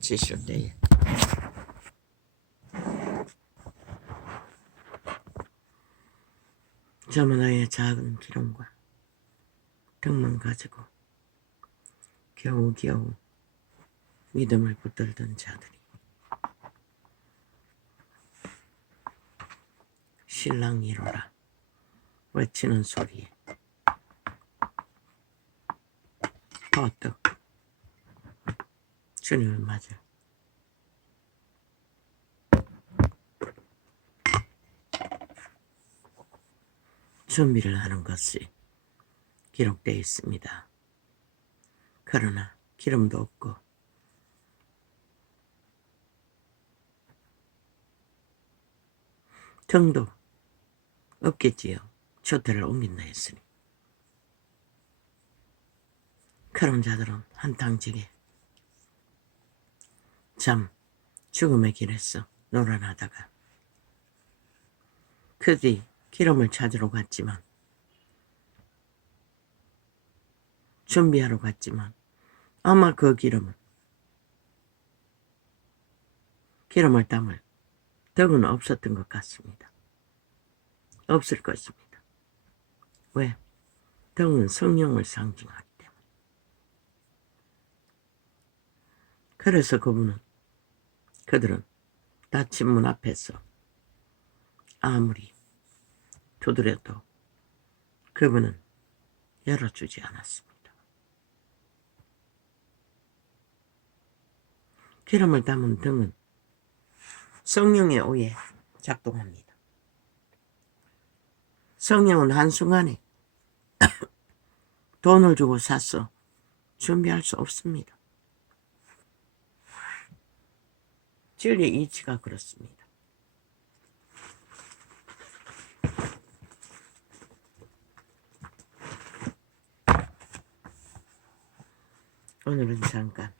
지실 때에 저만의 작은 기름과 등만 가지고 겨우겨우 믿음을 붙들던 자들이 신랑 이루라 외치는 소리에 버떡 주님을 맞아 준비를 하는 것이 기록되어 있습니다. 그러나 기름도 없고 등도 없겠지요. 조태를 옮긴다 했으니. 그런 자들은 한탕지게 참 죽음의 길에서 노란하다가 그 뒤 기름을 찾으러 갔지만 준비하러 갔지만 아마 그 기름을 담을 덕은 없었던 것 같습니다. 없을 것입니다. 왜? 덕은 성령을 상징하기 때문에. 그래서 그들은 닫힌 문 앞에서 아무리 두드려도 그분은 열어주지 않았습니다. 기름을 담은 등은 성령의 오에 작동합니다. 성령은 한순간에 돈을 주고 사서 준비할 수 없습니다. 진리의 이치가 그렇습니다. 오늘은 잠깐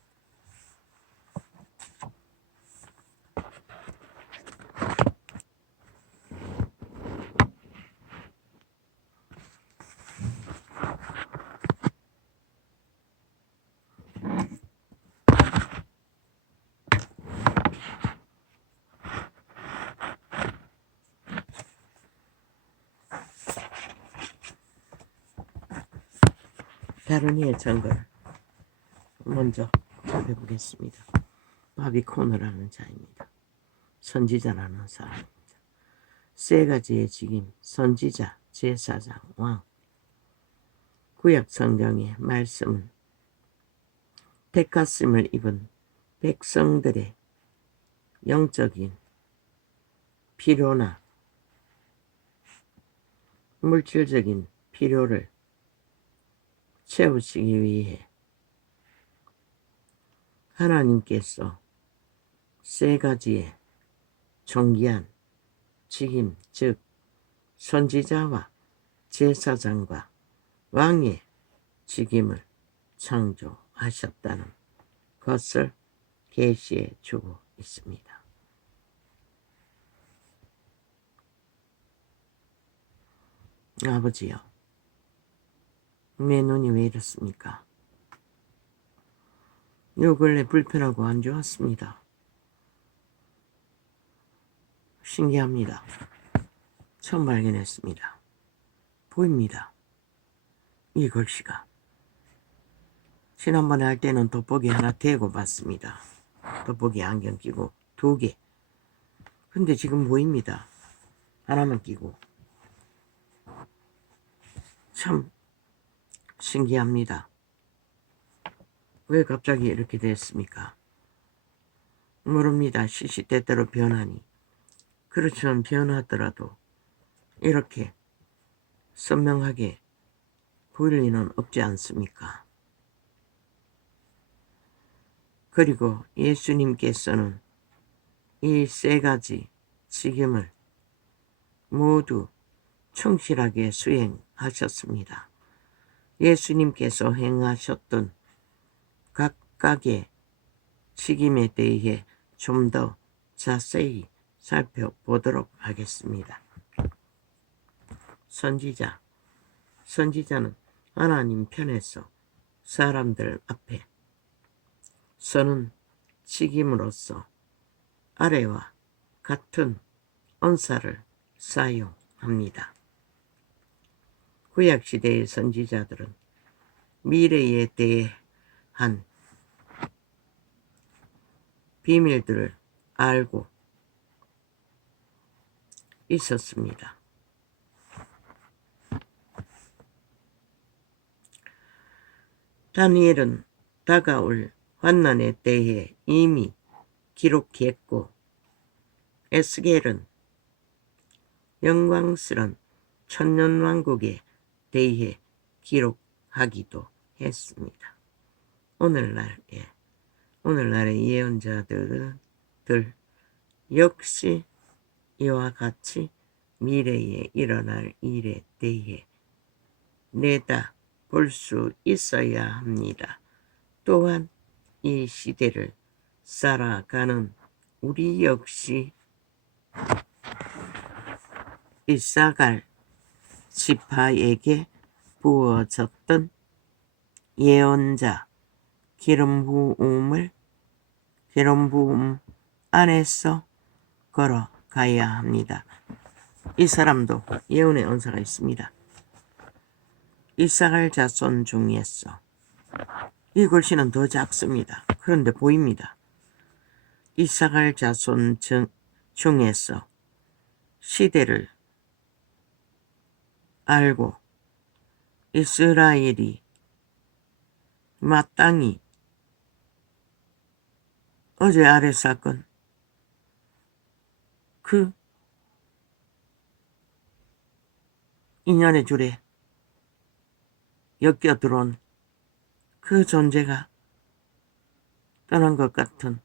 다른이의 증거를 먼저 해보겠습니다. 바비코너라는 자입니다. 선지자라는 사람입니다. 세 가지의 직임, 선지자, 제사장, 왕. 구약 성경의 말씀은 택하심을 입은 백성들의 영적인 필요나 물질적인 필요를 채우시기 위해 하나님께서 세 가지의 존귀한 직임, 즉 선지자와 제사장과 왕의 직임을 창조하셨다는 것을 계시해 주고 있습니다. 아버지요, 내 눈이 왜 이렇습니까? 요 근래 불편하고 안 좋았습니다. 신기합니다. 처음 발견했습니다. 보입니다. 이 글씨가. 지난번에 할 때는 돋보기 하나 대고 봤습니다. 돋보기 안경 끼고 2개. 근데 지금 보입니다. 하나만 끼고. 참 신기합니다. 왜 갑자기 이렇게 됐습니까? 모릅니다. 시시때때로 변하니. 그렇지만 변하더라도 이렇게 선명하게 보일 리는 없지 않습니까? 그리고 예수님께서는 이 세 가지 직임을 모두 충실하게 수행하셨습니다. 예수님께서 행하셨던 각각의 직임에 대해 좀 더 자세히 살펴보도록 하겠습니다. 선지자는 하나님 편에서 사람들 앞에 서는 시김으로써 아래와 같은 언사를 사용합니다. 구약시대의 선지자들은 미래에 대한 비밀들을 알고 있었습니다. 다니엘은 다가올 환난에 대해 이미 기록했고, 에스겔은 영광스런 천년왕국에 대해 기록하기도 했습니다. 오늘날의 예언자들 역시 이와 같이 미래에 일어날 일에 대해 내다 볼 수 있어야 합니다. 또한 이 시대를 살아가는 우리 역시 이사갈 지파에게 부어졌던 예언자 기름 부음 안에서 걸어가야 합니다. 이 사람도 예언의 언사가 있습니다. 이사갈 자손 중에서 이 글씨는 더 작습니다. 그런데 보입니다. 이사갈 자손 중에서 시대를 알고 이스라엘이 마땅히 어제 아래 사건 그 인연의 줄에 엮여 들어온 그 존재가 떠난 것 같은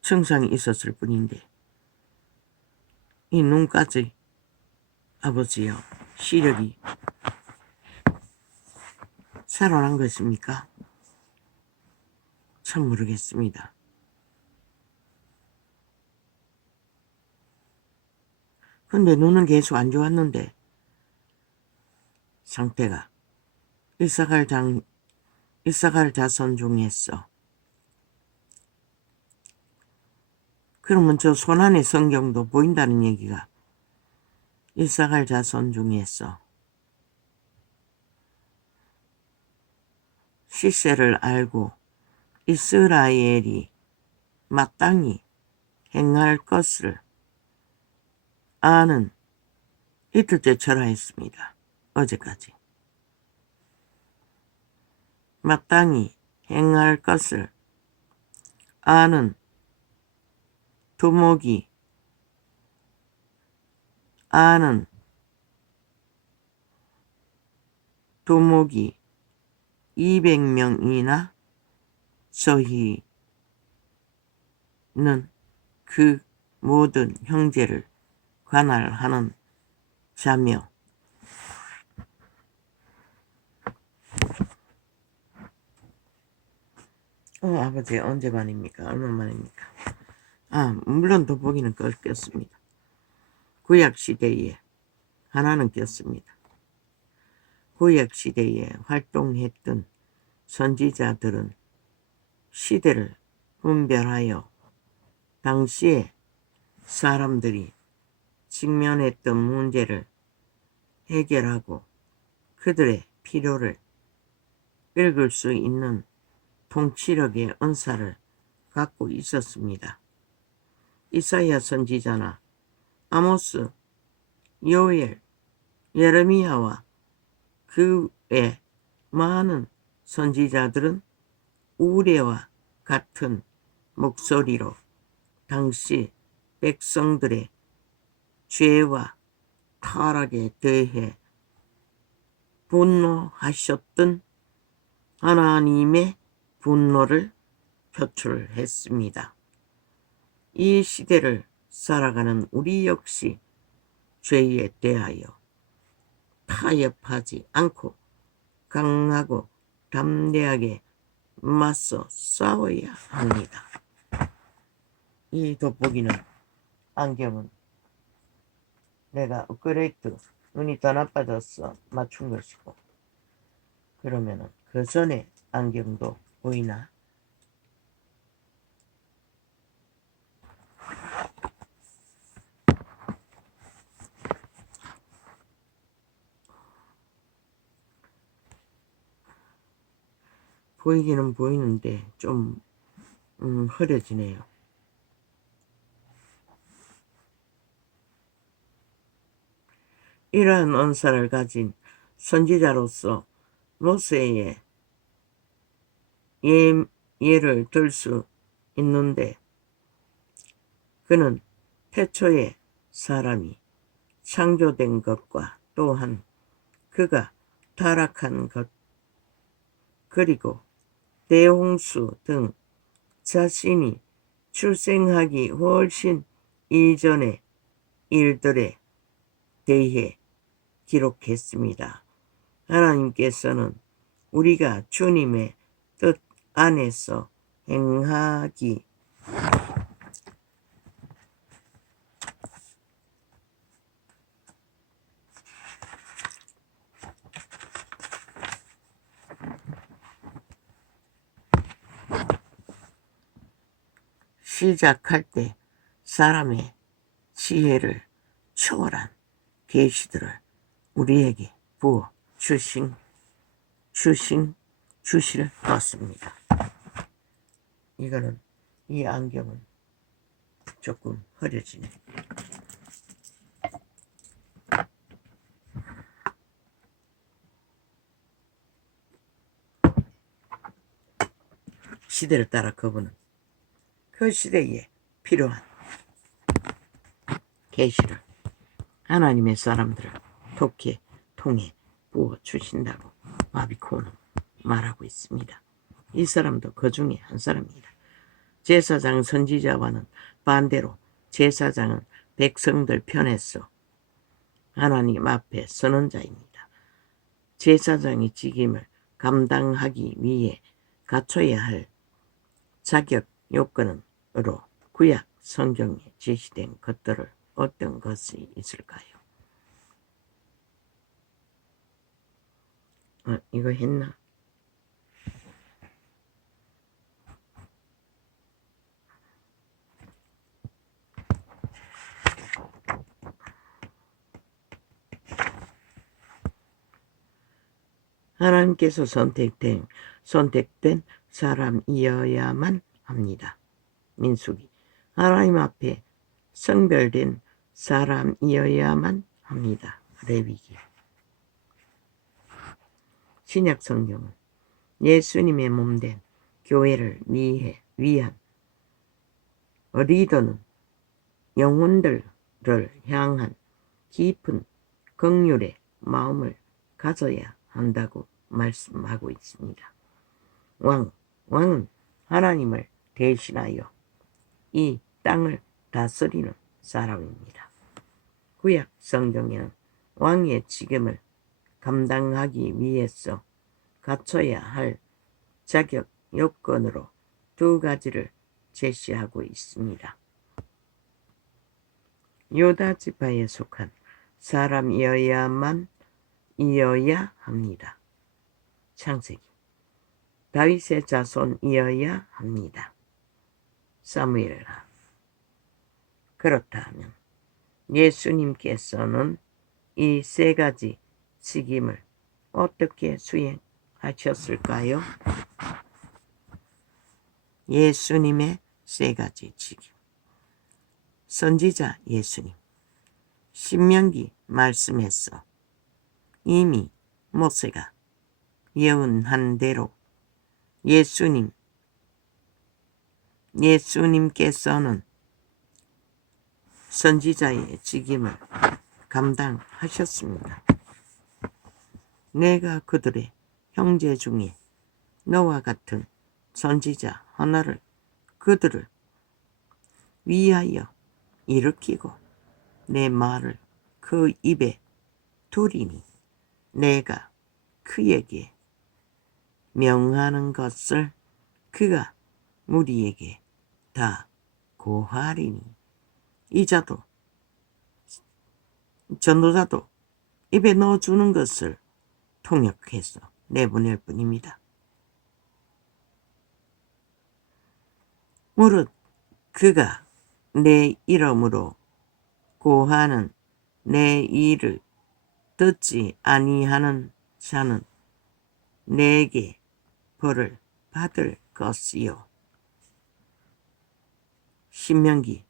증상이 있었을 뿐인데 이 눈까지 아버지여 시력이 살아난 것입니까? 참 모르겠습니다. 근데 눈은 계속 안 좋았는데 상태가 이사갈 자손 중에서 그러면 저 손안의 성경도 보인다는 얘기가 이사갈 자손 중에서 시세를 알고 이스라엘이 마땅히 행할 것을 아는 이틀째 철화했습니다. 어제까지. 마땅히 행할 것을 아는 두목이 200명이나 저희는 그 모든 형제를 관할하는 자며 아버지 언제 만입니까? 얼마 만입니까? 물론 돋보기는 꼈습니다. 구약시대에 하나는 꼈습니다. 구약시대에 활동했던 선지자들은 시대를 분별하여 당시에 사람들이 직면했던 문제를 해결하고 그들의 필요를 읽을 수 있는 통치력의 은사를 갖고 있었습니다. 이사야 선지자나 아모스, 요엘, 예레미야와 그 외 많은 선지자들은 우레와 같은 목소리로 당시 백성들의 죄와 타락에 대해 분노하셨던 하나님의 분노를 표출했습니다. 이 시대를 살아가는 우리 역시 죄에 대하여 타협하지 않고 강하고 담대하게 맞서 싸워야 합니다. 이 돋보기는 안경은 내가 업그레이드 눈이 더 나빠져서 맞춘 것이고, 그러면은 그 전에 안경도 보이나? 보이기는 보이는데 좀 흐려지네요. 이러한 은사를 가진 선지자로서 모세의 예를 들 수 있는데, 그는 태초에 사람이 창조된 것과 또한 그가 타락한 것, 그리고 대홍수 등 자신이 출생하기 훨씬 이전의 일들에 대해 기록했습니다. 하나님께서는 우리가 주님의 뜻 안에서 행하기 시작할 때 사람의 지혜를 초월한 계시들을 우리에게 부어 주실 것입니다. 이거는, 이 안경은 조금 흐려지네. 시대를 따라 그분은 그 시대에 필요한 계시를 하나님의 사람들을 통해 부어 주신다고 마비코는 말하고 있습니다. 이 사람도 그 중에 한 사람입니다. 제사장 선지자와는 반대로 제사장은 백성들 편에서 하나님 앞에 서는 자입니다. 제사장의 직임을 감당하기 위해 갖춰야 할 자격 요건으로 구약 성경에 제시된 것들을 어떤 것이 있을까요? 이거 했나? 하나님께서 선택된 사람이어야만 합니다. 민수기. 하나님 앞에 성별된 사람이어야만 합니다. 레위기. 신약 성경은 예수님의 몸된 교회를 위한 리더는 영혼들을 향한 깊은 긍휼의 마음을 가져야 한다고 말씀하고 있습니다. 왕은 하나님을 대신하여 이 땅을 다스리는 사람입니다. 구약 성경에는 왕의 직임을 감당하기 위해서 갖춰야 할 자격 요건으로 두 가지를 제시하고 있습니다. 유다 지파에 속한 사람이어야 합니다. 창세기. 다윗의 자손이어야 합니다. 사무엘하. 그렇다면 예수님께서는 이 세 가지 직임을 어떻게 수행하셨을까요? 예수님의 세 가지 직임. 선지자 예수님. 신명기 말씀에서 이미 모세가 예언한 대로 예수님께서는 선지자의 직임을 감당하셨습니다. 내가 그들의 형제 중에 너와 같은 선지자 하나를 그들을 위하여 일으키고 내 말을 그 입에 두리니 내가 그에게 명하는 것을 그가 우리에게 다 고하리니 이자도 전도자도 입에 넣어주는 것을 통역해서 내보낼 뿐입니다. 무릇 그가 내 이름으로 고하는 내 일을 듣지 아니하는 자는 내게 벌을 받을 것이요. 신명기 1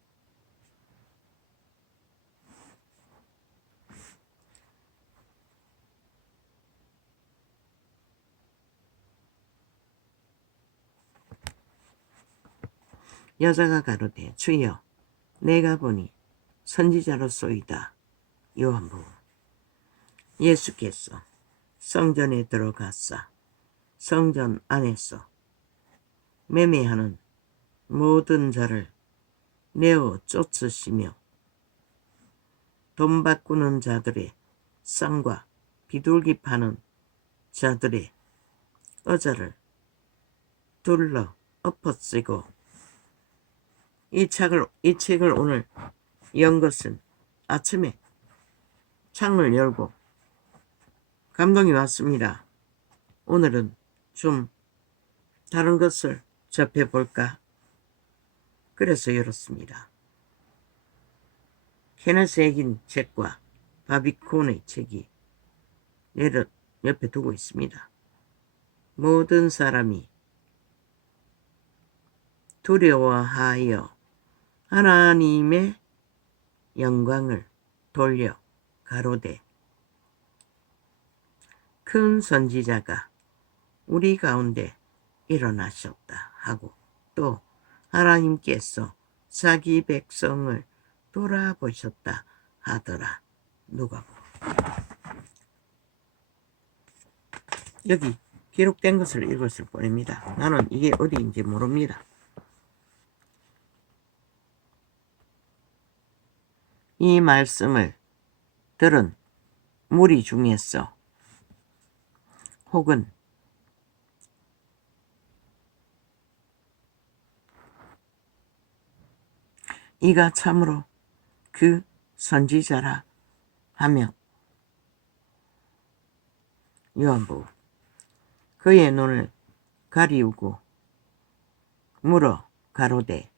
여자가 가로되 주여 내가 보니 선지자로소이다. 요한복음. 예수께서 성전에 들어가사 성전 안에서 매매하는 모든 자를 내어 쫓으시며 돈 바꾸는 자들의 쌍과 비둘기 파는 자들의 의자를 둘러 엎어쓰고 이 책을 오늘 연 것은 아침에 창을 열고 감동이 왔습니다. 오늘은 좀 다른 것을 접해볼까? 그래서 열었습니다. 케네스 에긴 책과 바비콘의 책이 옆에 두고 있습니다. 모든 사람이 두려워하여 하나님의 영광을 돌려 가로되 큰 선지자가 우리 가운데 일어나셨다 하고 또 하나님께서 자기 백성을 돌아보셨다 하더라. 누가복음. 여기 기록된 것을 읽었을 뿐입니다. 나는 이게 어디인지 모릅니다. 이 말씀을 들은 무리 중에서 혹은 이가 참으로 그 선지자라 하며 요한복음 그의 눈을 가리우고 물어 가로되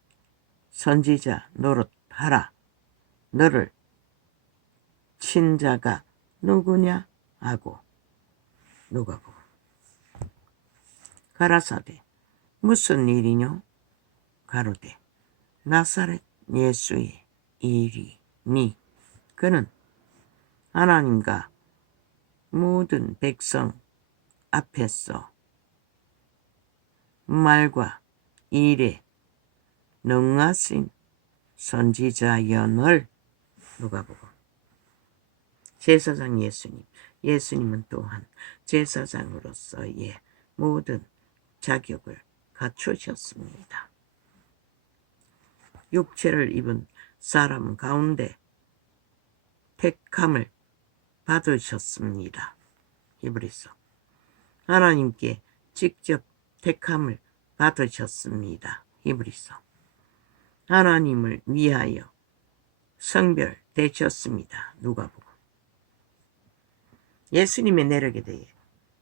선지자 노릇하라. 너를 친 자가 누구냐 하고 누가복음 가라사대 무슨 일이뇨? 가로되 나사렛 예수의 일이니 그는 하나님과 모든 백성 앞에서 말과 일에 능하신 선지자연을 누가복음 제사장 예수님은 또한 제사장으로서의 모든 자격을 갖추셨습니다. 육체를 입은 사람 가운데 택함을 받으셨습니다. 히브리서 하나님께 직접 택함을 받으셨습니다. 히브리서 하나님을 위하여 성별되셨습니다. 누가복음 예수님의 내력에 대해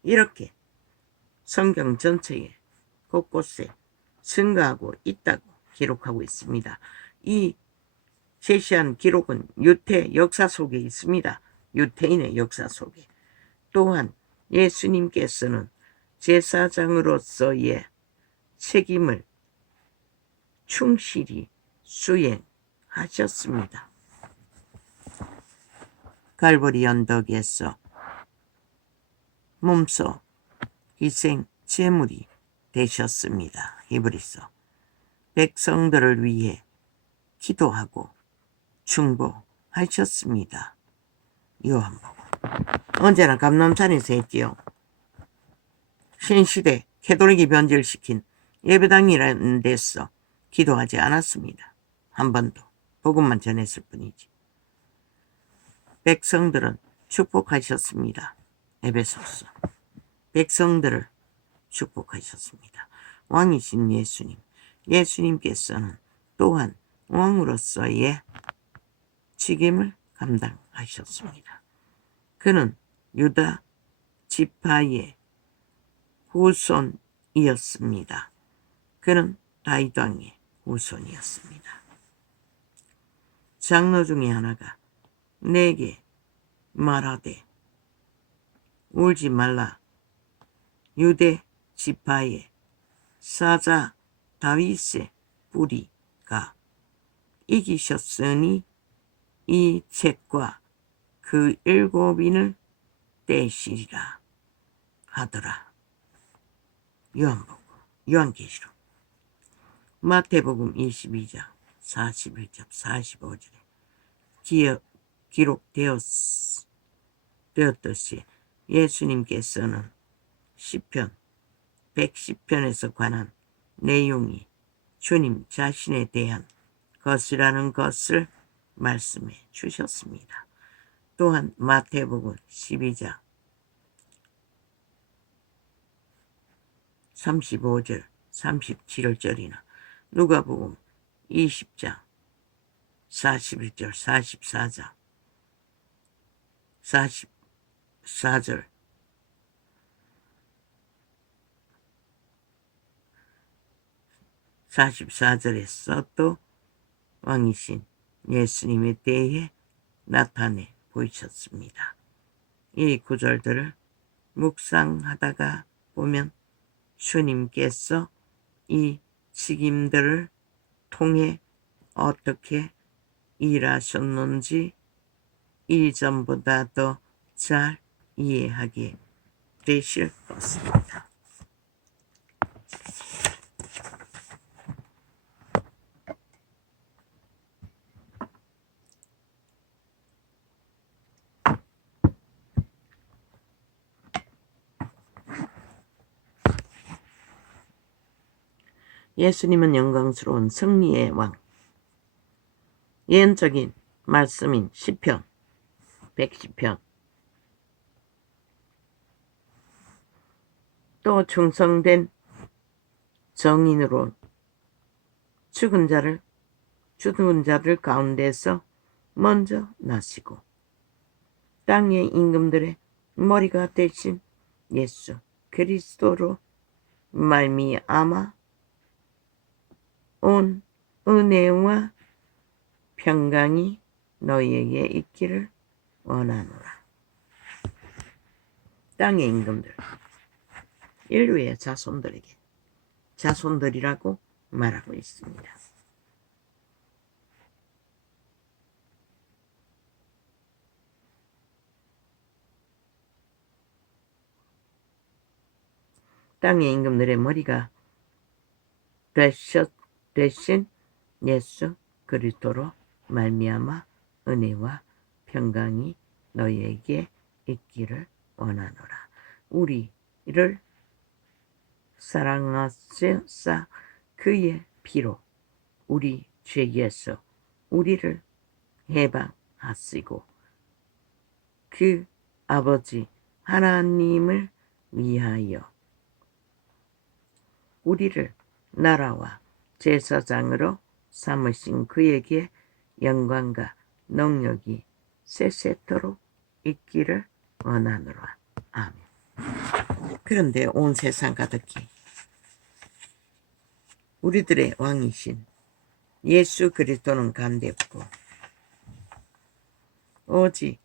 이렇게 성경 전체에 곳곳에 증거하고 있다고 기록하고 있습니다. 이 제시한 기록은 유대 역사 속에 있습니다. 유대인의 역사 속에. 또한 예수님께서는 제사장으로서의 책임을 충실히 수행하셨습니다. 갈보리 언덕에서 몸소 희생 제물이 되셨습니다. 히브리서 백성들을 위해 기도하고 충고하셨습니다. 요한복음 언제나 감람산에서 했지요. 신시대 캐톨릭이 변질시킨 예배당이라는 데서 기도하지 않았습니다. 한 번도 복음만 전했을 뿐이지. 백성들은 축복하셨습니다. 에베소서 백성들을 축복하셨습니다. 왕이신 예수님께서는 또한 왕으로서의 책임을 감당하셨습니다. 그는 유다 지파의 후손이었습니다. 그는 다윗 왕의 후손이었습니다. 장로 중에 하나가 내게 말하되 울지 말라. 유대 지파의 사자 다윗의 뿌리가 이기셨으니 이 책과 그 7인을 떼시리라 하더라. 요한계시록. 마태복음 22장 41절 45절에 기록되었듯이 예수님께서는 시편 110편에서 관한 내용이 주님 자신에 대한 것이라는 것을 말씀해 주셨습니다. 또한 마태복음 12장 35절 37절이나 누가복음 20장 41절 44장 44절 44절에서 또 왕이신 예수님에 대해 나타내 보이셨습니다. 이 구절들을 묵상하다가 보면 주님께서 이 직임들을 통해 어떻게 일하셨는지 이전보다 더 잘 이해하게 되실 것입니다. 예수님은 영광스러운 승리의 왕. 예언적인 말씀인 시편 110편 또 충성된 정인으로 죽은 자들 가운데서 먼저 나시고 땅의 임금들의 머리가 되신 예수 그리스도로 말미암아 온 은혜와 평강이 너희에게 있기를 원하노라. 땅의 임금들, 인류의 자손들이라고 말하고 있습니다. 땅의 임금들의 머리가 되신 예수 그리스도로 말미암아 은혜와 평강이 너희에게 있기를 원하노라. 우리를 사랑하사 그의 피로 우리 죄에서 우리를 해방하시고 그 아버지 하나님을 위하여 우리를 나라와 제사장으로 삼으신 그에게 영광과 능력이 세세토록 있기를 원하노라. 아멘. 그런데 온 세상 가득히 우리들의 왕이신 예수 그리스도는 감대없고 오직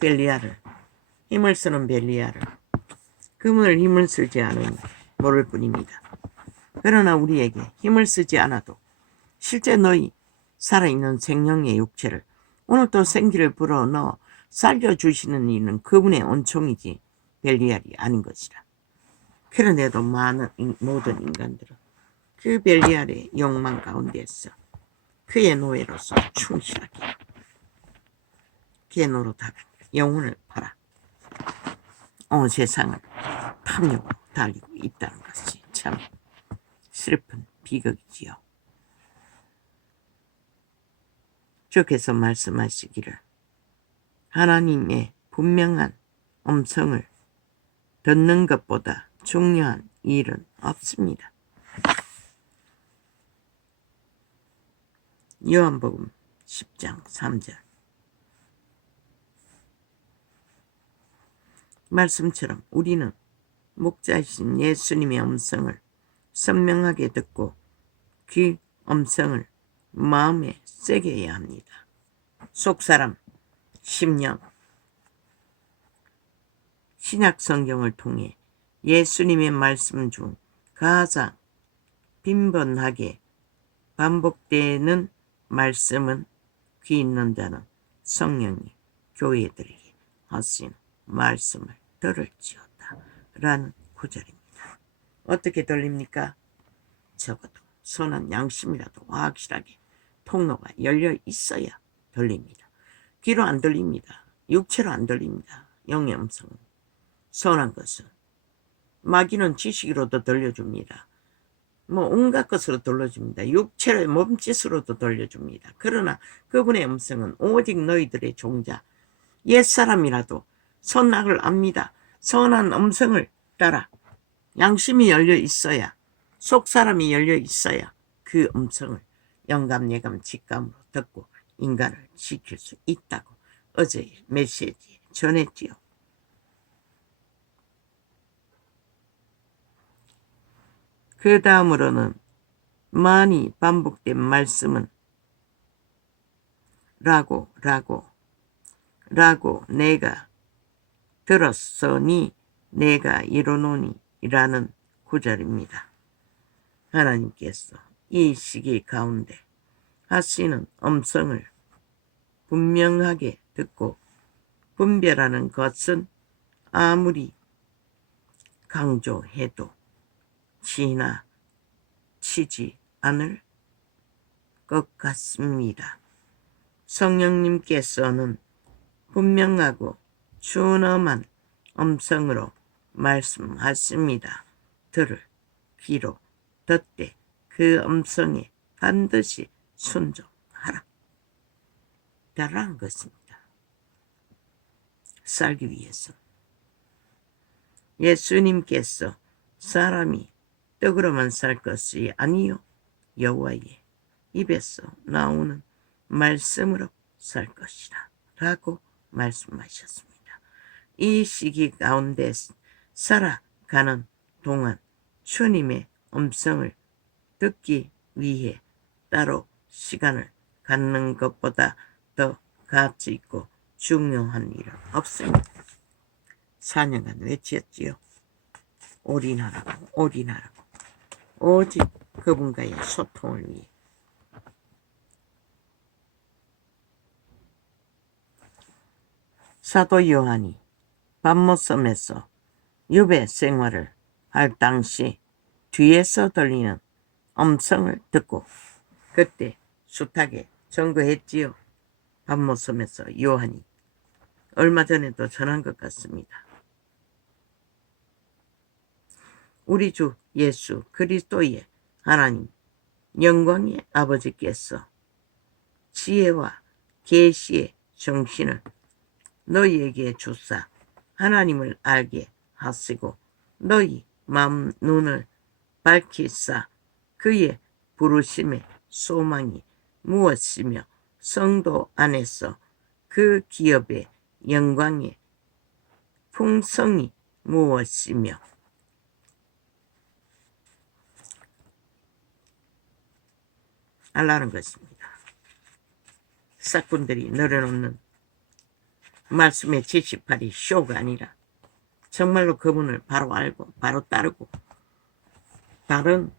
벨리알을 힘을 쓰는 벨리알을 그분을 힘을 쓰지 않으니 모를 뿐입니다. 그러나 우리에게 힘을 쓰지 않아도 실제 너희 살아있는 생명의 육체를 오늘도 생기를 불어넣어 살려주시는 이는 그분의 은총이지 벨리알이 아닌 것이라. 그런데도 모든 인간들은 그 벨리알의 욕망 가운데서 그의 노예로서 충실하게 그의 노릇하며 영혼을 팔아 온 세상을 탐욕으로 달리고 있다는 것이 참 슬픈 비극이지요. 주께서 말씀하시기를 하나님의 분명한 음성을 듣는 것보다 중요한 일은 없습니다. 요한복음 10장 3절 말씀처럼 우리는 목자이신 예수님의 음성을 선명하게 듣고 그 음성을 마음에 새게 해야 합니다. 속사람, 심령, 신약 성경을 통해 예수님의 말씀 중 가장 빈번하게 반복되는 말씀은 귀 있는 자는 성령이 교회들에게 하신 말씀을 들을지어다 라는 구절입니다. 어떻게 들립니까? 적어도 선한 양심이라도 확실하게 통로가 열려 있어야 들립니다. 귀로 안 들립니다. 육체로 안 들립니다. 영의 음성은. 선한 것은 마귀는 지식으로도 들려줍니다. 온갖 것으로 들려줍니다. 육체의 몸짓으로도 들려줍니다. 그러나 그분의 음성은 오직 너희들의 종자 옛사람이라도 선악을 압니다. 선한 음성을 따라 양심이 열려 있어야, 속사람이 열려 있어야 그 음성을 영감, 예감, 직감으로 듣고 인간을 지킬 수 있다고 어제의 메시지에 전했지요. 그 다음으로는 많이 반복된 말씀은 라고 내가 들었으니 내가 이루노니 라는 구절입니다. 하나님께서 이 시기 가운데 하시는 음성을 분명하게 듣고 분별하는 것은 아무리 강조해도 지나치지 않을 것 같습니다. 성령님께서는 분명하고 준엄한 음성으로 말씀하십니다. 들을 귀로 듣되 그 음성에 반드시 순종하라. 달라는 것입니다. 살기 위해서. 예수님께서 사람이 떡으로만 살 것이 아니요 여호와의 입에서 나오는 말씀으로 살 것이라 라고 말씀하셨습니다. 이 시기 가운데 살아가는 동안 주님의 음성을 듣기 위해 따로 시간을 갖는 것보다 더 가치 있고 중요한 일은 없습니다. 4년간 외쳤지요. 올인하라고. 오직 그분과의 소통을 위해. 사도 요한이 밤모섬에서 유배 생활을 할 당시 뒤에서 들리는 음성을 듣고 그때 숱하게 증거했지요. 밤모섬에서 요한이 얼마 전에도 전한 것 같습니다. 우리 주 예수 그리스도의 하나님 영광의 아버지께서 지혜와 계시의 정신을 너희에게 주사 하나님을 알게 하시고 너희 마음 눈을 밝히사 그의 부르심의 소망이 무엇이며 성도 안에서 그 기업의 영광의 풍성이 무엇이며 알라는 것입니다. 싹군들이 늘어놓는 말씀의 78이 쇼가 아니라 정말로 그분을 바로 알고 바로 따르고 다른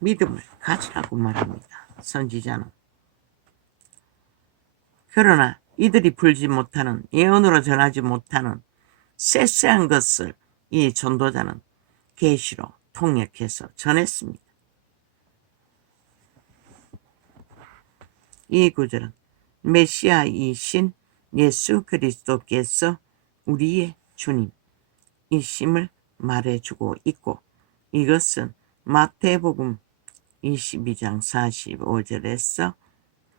믿음을 가지라고 말합니다. 선지자는. 그러나 이들이 풀지 못하는, 예언으로 전하지 못하는 세세한 것을 이 전도자는 계시로 통역해서 전했습니다. 이 구절은 메시아이신 예수 그리스도께서 우리의 주님이심을 말해주고 있고 이것은 마태복음 22장 45절에서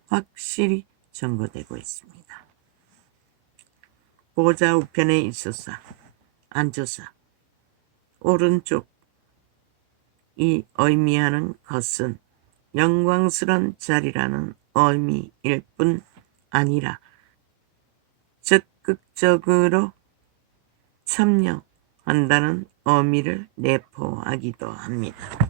확실히 증거되고 있습니다. 보좌 우편에 있어서 앉으사 오른쪽 이 의미하는 것은 영광스러운 자리라는 의미일 뿐 아니라 적극적으로 참여한다는 의미를 내포하기도 합니다.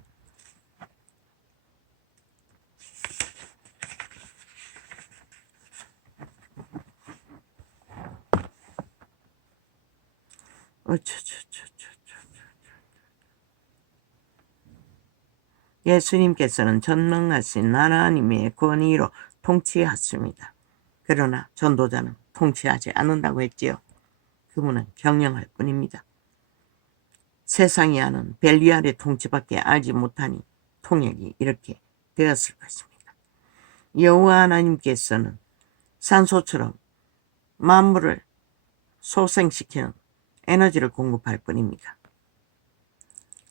예수님께서는 전능하신 하나님의 권위로 통치하십니다. 그러나 전도자는 통치하지 않는다고 했지요. 그분은 경영할 뿐입니다. 세상이 아는 벨리알의 통치밖에 알지 못하니 통역이 이렇게 되었을 것입니다. 여호와 하나님께서는 산소처럼 만물을 소생시키는 에너지를 공급할 뿐입니다.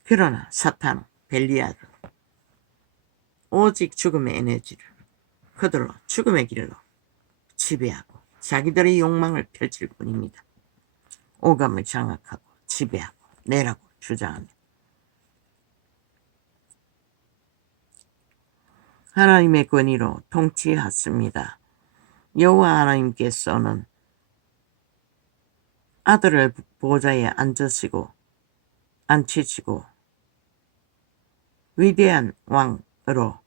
그러나 사탄은 벨리알은 오직 죽음의 에너지를 그들로 죽음의 길로 지배하고 자기들의 욕망을 펼칠 뿐입니다. 오감을 장악하고 지배하고 내라고 주장하며 하나님의 권위로 통치하십니다. 여호와 하나님께서는 아들을 보좌에 앉히시고 위대한 왕으로서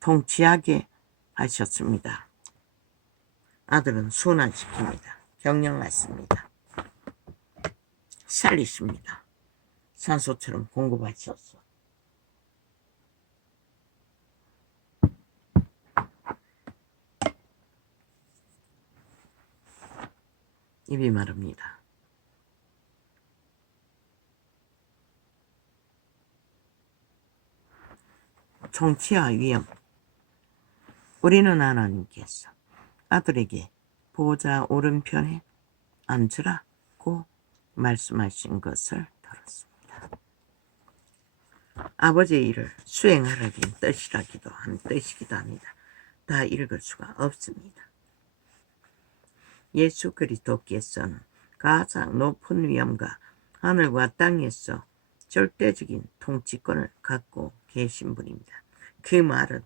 통치하게 하셨습니다. 아들은 순환시킵니다. 경영하십니다. 살리십니다. 산소처럼 공급하셔서 입이 마릅니다. 통치와 위엄. 우리는 하나님께서 아들에게 보좌 오른편에 앉으라고 말씀하신 것을 들었습니다. 아버지의 일을 수행하라는 뜻이라기도 한 뜻이기도 합니다. 다 읽을 수가 없습니다. 예수 그리스도께서는 가장 높은 위엄과 하늘과 땅에서 절대적인 통치권을 갖고 계신 분입니다. 그 말은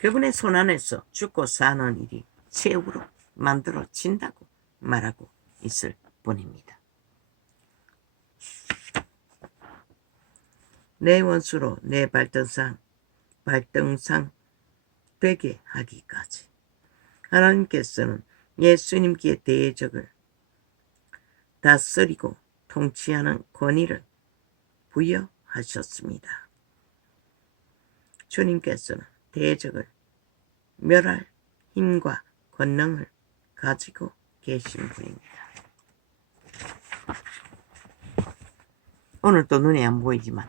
그분의 손 안에서 죽고 사는 일이 최후로 만들어진다고 말하고 있을 뿐입니다. 내 원수로 내 발등상 되게 하기까지 하나님께서는 예수님께 대적을 다스리고 통치하는 권위를 부여하셨습니다. 주님께서는 대적을 멸할 힘과 권능을 가지고 계신 분입니다. 오늘도 눈에 안 보이지만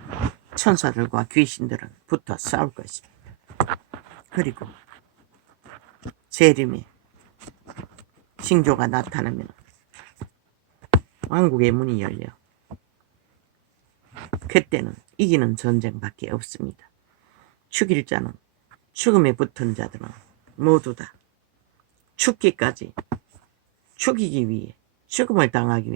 천사들과 귀신들은 붙어 싸울 것입니다. 그리고 재림의 징조가 나타나면 왕국의 문이 열려 그때는 이기는 전쟁밖에 없습니다. 죽일 자는 죽음에 붙은 자들은 모두 다 죽기까지 죽이기 위해 죽음을 당하기 위해